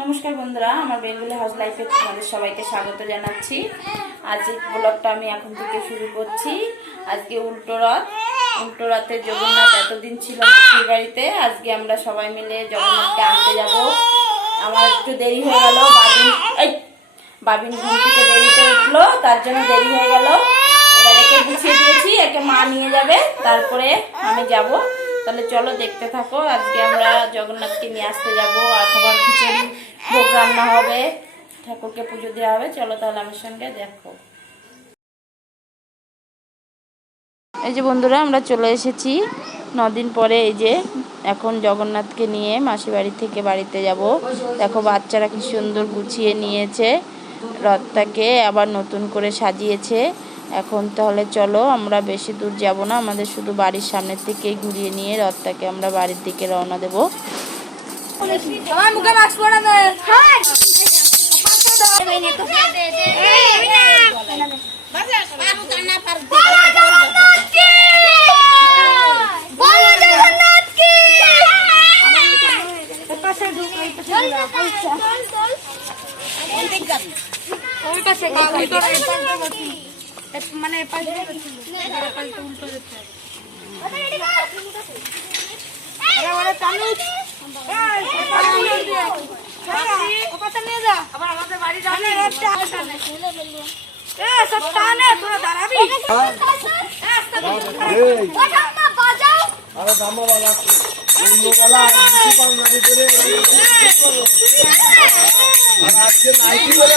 নমস্কার বন্ধুরা, আমার বেঙ্গলি হাউস লাইফে তোমাদের সবাইকে স্বাগত জানাচ্ছি। আজ এই ব্লগটা আমি এখন থেকে শুরু করছি। আজকে উল্টো রথ। উল্টো রথের জগন্নাথ এতদিন ছিল মাসির বাড়িতে। আজকে আমরা সবাই মিলে জগন্নাথকে আনতে যাব। আমার একটু দেরি হয়ে গেল, বাবিন এই, বাবিন ঘুম থেকে দেরিতে উঠল, তার জন্য দেরি হয়ে গেল। এবার একে গুছিয়ে দিয়েছি, একে মা নিয়ে যাবে, তারপরে আমি যাব। তাহলে চলো দেখতে থাকো। আজকে আমরা জগন্নাথকে নিয়ে আসতে যাব আর খাবার খিচুড়ি ভোগ রান্না হবে। ঠাকুরকে পুজো দেওয়া হবে। চলো তাহলে আমার সঙ্গে দেখো। এই যে বন্ধুরা, আমরা চলে এসেছি। দিন পরে এই যে এখন জগন্নাথকে নিয়ে মাসি বাড়ি থেকে বাড়িতে যাব। দেখো বাচ্চারা কি সুন্দর গুছিয়ে নিয়েছে। রথটাকে আবার নতুন করে সাজিয়েছে। এখন তাহলে চলো আমরা বেশি দূর যাব না আমাদের শুধু বাড়ির সামনের থেকেই ঘুরিয়ে নিয়ে রথটাকে আমরা বাড়ির দিকে রওনা দেবো। আমার মুখে মাস্ক পরা দে হাই মানে উল্টো যেতে আরে ওরে চালু ওপাশে নিয়ে যা আবার আমাদের বাড়ি যাবে এ সব টানে তোরা দাঁড়াবি বাজাও আরে দামাওয়ালা অন্যবেলা কিছু পাও না করে আর আজকে নাইটি বলে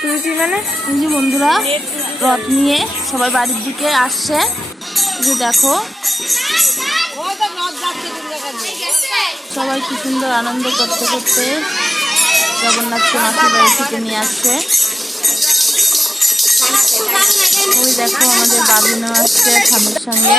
তুই মানে? এই বন্ধুরা রথ নিয়ে সবাই বাড়ির দিকে আসছে। যে দেখো সবাই কি সুন্দর আনন্দ করতে করতে জগন্নাথকে মাসির বাড়ি থেকে নিয়ে আসছে। ওই দেখো আমাদের বাবিনও আসছে ঠামের সঙ্গে।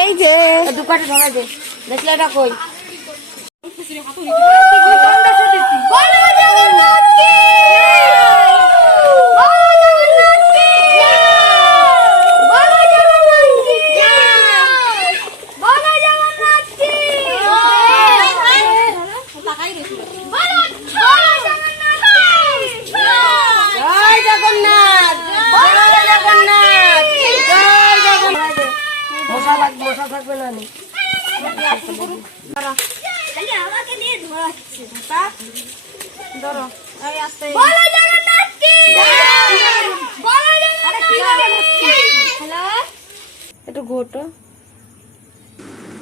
এই যে। দুপাটে ধরা যে দেখলে এটা কই জয় জগন্নাথ জয় জগন্নাথ জয় জগন্নাথ মশা থাকবে মশা থাকবে না ধরো এই আস্তে একটু ঘোটো।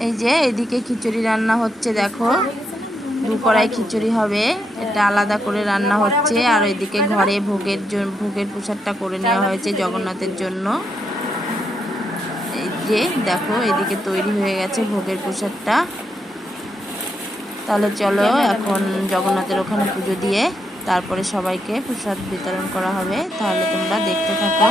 এই যে এদিকে খিচুড়ি রান্না হচ্ছে দেখো। দু কড়াই খিচুড়ি হবে এটা আলাদা করে রান্না হচ্ছে। আর এদিকে ঘরে ভোগের ভোগের প্রসাদটা করে নেওয়া হয়েছে জগন্নাথের জন্য। যে দেখো এদিকে তৈরি হয়ে গেছে ভোগের প্রসাদটা। তাহলে চলো এখন জগন্নাথের ওখানে পুজো দিয়ে তারপরে সবাইকে প্রসাদ বিতরণ করা হবে। তাহলে তোমরা দেখতে থাকো।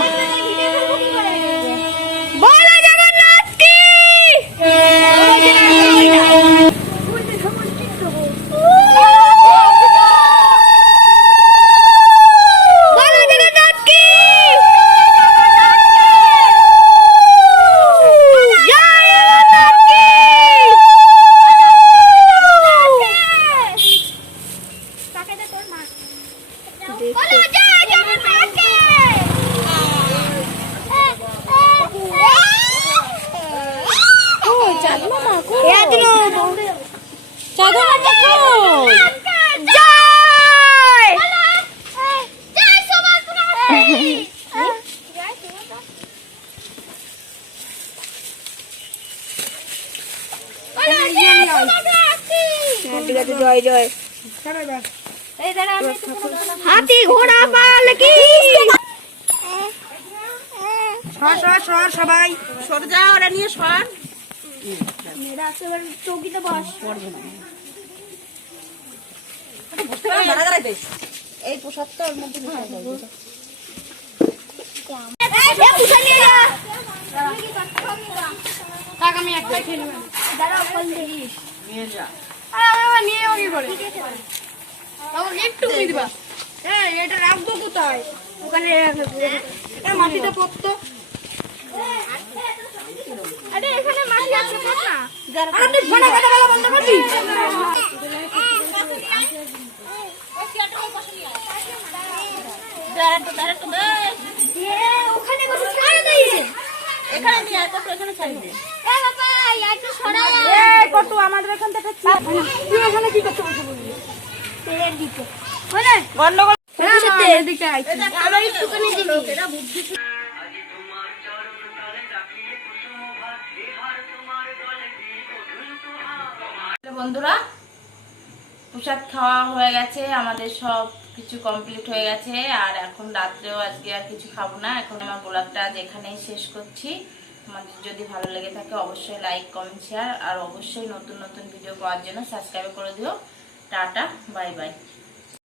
সাধু কই জয়! ঠিক আছে জয় জয়। হাতি ঘোড়া পালকি সর সর সর সবাই। সর যা ওরা নিয়ে সর। চৌকিতে বস। এই পোশাকটা ওর মধ্যে মিশাই দাও। নিয়ে যা। এটা রাখব কোথায়? ওখানে মাটিটা পড়তো আরে এখানে মাটি আছে পড় না আরে তুই ফোনে কথা বলা বন্ধ করবি? ওখানে বসে ছাড় দিয়েছে এখানে নিয়ে আয় কত এখানে ছাড়ি দে এ বাবা একটু সরা এই কত আমাদের এখান থেকে তুই এখানে কি করতে বসে বলবি তেলের দিকে বলে গন্ডগোল এদিকে আই আমার একটুখানি দিবি। বন্ধুরা? প্রসাদ খাওয়া হয়ে গেছে, আমাদের সব কিছু কমপ্লিট হয়ে গেছে, আর এখন রাত্রেও আজকে আর কিছু খাব না। এখন আমার গোলাপটা আজ এখানেই শেষ করছি। তোমাদের যদি ভালো লেগে থাকে অবশ্যই লাইক কমেন্ট শেয়ার আর অবশ্যই নতুন নতুন ভিডিও পাওয়ার জন্য সাবস্ক্রাইব করে দিও। Tata bye bye